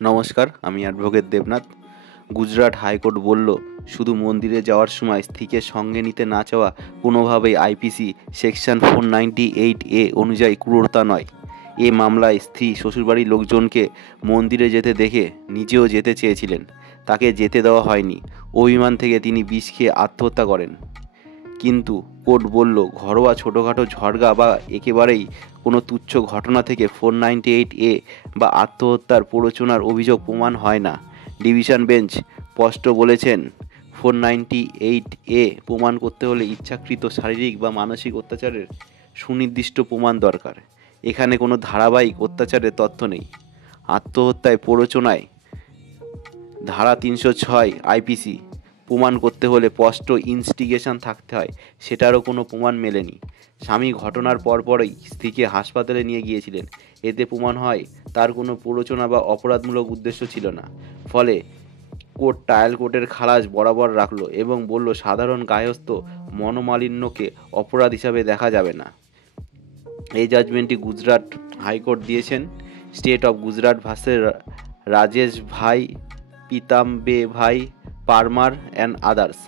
নমস্কার, আমি advocate Debnath. Gujarat high court বলল, শুধু মন্দিরে যাওয়ার সময় স্ত্রীকে সঙ্গে নিতে না চাওয়া কোনোভাবেই আইপিসি সেকশন 498A অনুযায়ী ক্রূরতা নয়। এ মামলায় স্ত্রী শ্বশুরবাড়ির লোকজনকে মন্দিরে যেতে দেখে নিজেও যেতে চেয়েছিলেন, তাকে যেতে দেওয়া হয়নি। অভিমান থেকে তিনি বিষ খেয়ে আত্মহত্যা করেন। কিন্তু কোর্ট বলল, ঘরোয়া ছোটোখাটো ঝড়গা বা একেবারেই কোনো তুচ্ছ ঘটনা থেকে 498A বা আত্মহত্যার প্ররোচনার অভিযোগ প্রমাণ হয় না। ডিভিশন বেঞ্চ স্পষ্ট বলেছেন, 498A প্রমাণ করতে হলে ইচ্ছাকৃত শারীরিক বা মানসিক অত্যাচারের সুনির্দিষ্ট প্রমাণ দরকার। এখানে কোনো ধারাবাহিক অত্যাচারের তথ্য নেই। আত্মহত্যায় প্ররোচনায় ধারা 306 আইপিসি প্রমাণ করতে হলে স্পষ্ট ইনস্টিগেশন থাকতে হয়, সেটারও কোনো প্রমাণ মেলেনি। স্বামী ঘটনার পরপরই স্ত্রীকে হাসপাতালে নিয়ে গিয়েছিলেন, এতে প্রমাণ হয় তার কোনো প্ররোচনা বা অপরাধমূলক উদ্দেশ্য ছিল না। ফলে কোর্ট ট্রায়াল কোর্টের খালাস বরাবর রাখলো এবং বলল, সাধারণ গার্হস্থ্য মনোমালিন্যকে অপরাধ হিসাবে দেখা যাবে না। এই জাজমেন্টটি গুজরাট হাইকোর্ট দিয়েছেন। State of Gujarat versus Rajesh ভাই, পিতাম্বে ভাই, পারমার অ্যান্ড আদার্স।